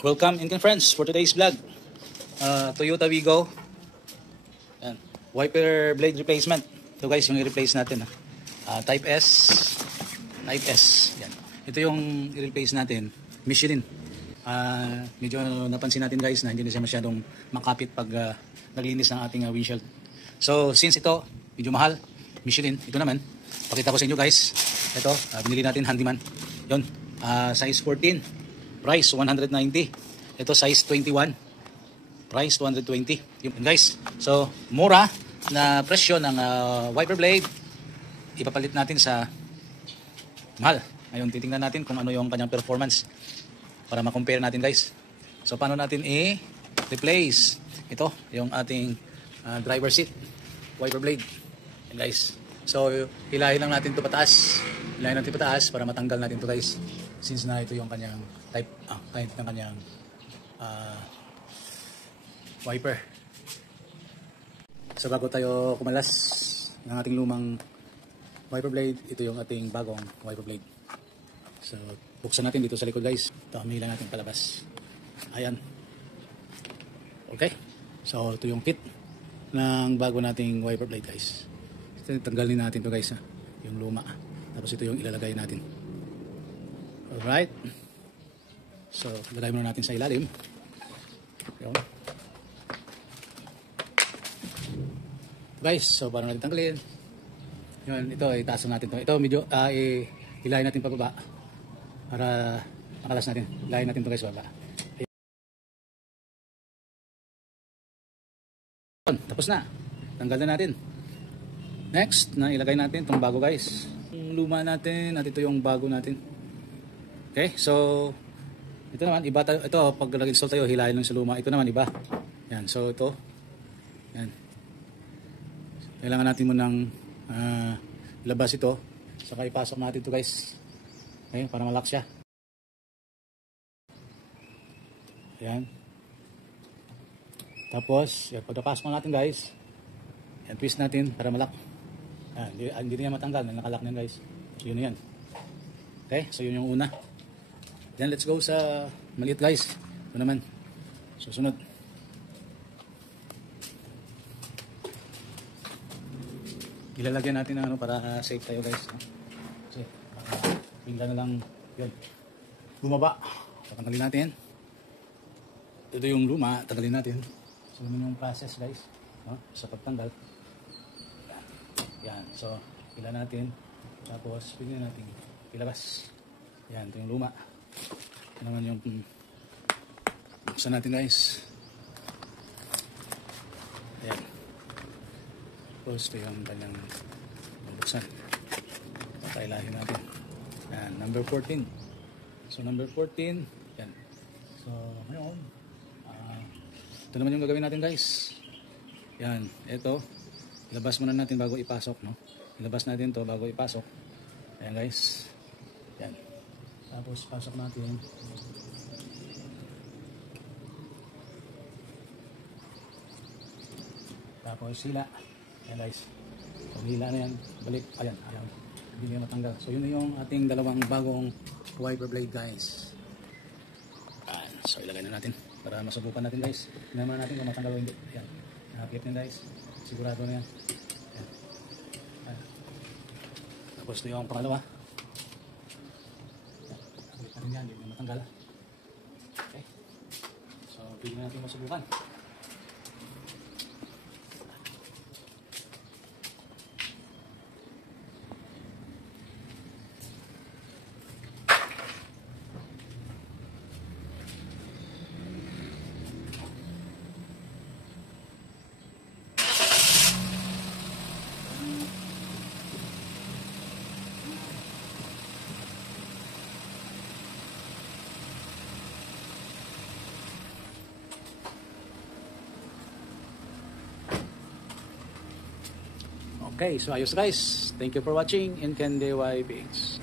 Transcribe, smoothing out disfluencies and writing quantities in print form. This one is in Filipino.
Welcome Indian friends for today's vlog. Toyota Wigo. Yan. Wiper blade replacement. Ito guys yung i-replace natin. Type S. Type S. Yan. Ito yung i-replace natin. Michelin. Medyo napansin natin guys na hindi na siya masyadong makapit pag naglinis ng ating windshield. So since ito medyo mahal, Michelin. Ito naman, pakita ko sa inyo guys. Ito, binili natin handyman. Yun. Size 14. Price 190. Ito size 21. Price 220. Yun guys. So mura na presyo ng wiper blade. Ipapalit natin sa mahal. Ngayon titingnan natin kung ano yung kanyang performance para ma-compare natin guys. So paano natin i-replace ito yung ating driver seat wiper blade. Yan guys. So hilahin lang natin ito pataas. Hilahin natin pataas para matanggal natin ito guys. Since na ito yung kanyang type ng kanyang wiper. So bago tayo kumalas ng ating lumang wiper blade, ito yung ating bagong wiper blade. So buksan natin dito sa likod guys. Ito, hamila natin palabas. Ayan. Okay. So ito yung kit ng bago nating wiper blade guys. Ito, tanggalin natin ito guys. Yung luma. Tapos ito yung ilalagay natin. Alright. So, lagay muna natin sa ilalim. Yun. Guys, so paano natin tanggalin? Yun, ito, itaas natin ito. Ito, medyo, ilahin natin pababa. Para makalas natin. Ilahin natin ito guys, pababa. Ayun, tapos na. Tanggal na natin. Next, na ilagay natin itong bago guys. Yung luma natin, at ito yung bago natin. Okay, so ito naman iba tayo, ito pag nag-install tayo hilahin lang sa luma. Ito naman iba. Yan, so ito. Yan. Kailangan natin munang ilabas ito. Saka ipasok natin ito guys. Okay, para malak siya. Yan. Tapos, yan, pagkapasok natin guys. Yan, twist natin para malak. Yan, hindi niya matanggal, nakalak na guys. So yun yan. Okay, so yun yung una. Then let's go sa maliit guys. Ito naman. Susunod. Ilalagyan natin ng ano para safe tayo guys. Kasi bigla na lang yun. Bumaba. Tatanggalin natin. Ito yung luma. Tanggalin natin. So yun yung process guys. Sa pagtanggal. Yan. So pila natin. Tapos pili natin ilabas. Yan. Ito yung luma. Ito naman yung buksan natin guys. Ayan. Tapos ito yung kanyang buksan. Patailahin natin. Ayan, number 14. So number 14. Yan. So ngayon ito naman yung gagawin natin guys. Yan. Ito. Ilabas muna natin bago ipasok. No? Ilabas natin to bago ipasok. Ayan guys. Yan. Tapos pasok natin. Tapos hila. Ayan guys. So hila na yan. Balik. Ayan. Ayan. Hindi niya matanggal. So yun yung ating dalawang bagong wiper blade guys. Ayan. So ilagay na natin. Para masubukan natin guys. Tingnan natin kung matanggal o hindi. Ayan. Nakakit na guys. Sigurado na yan. Ayan. Ayan. Tapos ito yung pangalawa. Yan, hindi na matanggal. Okay. So, pili natin masubukan. Okay, so ayos guys. Thank you for watching in Candy YPH.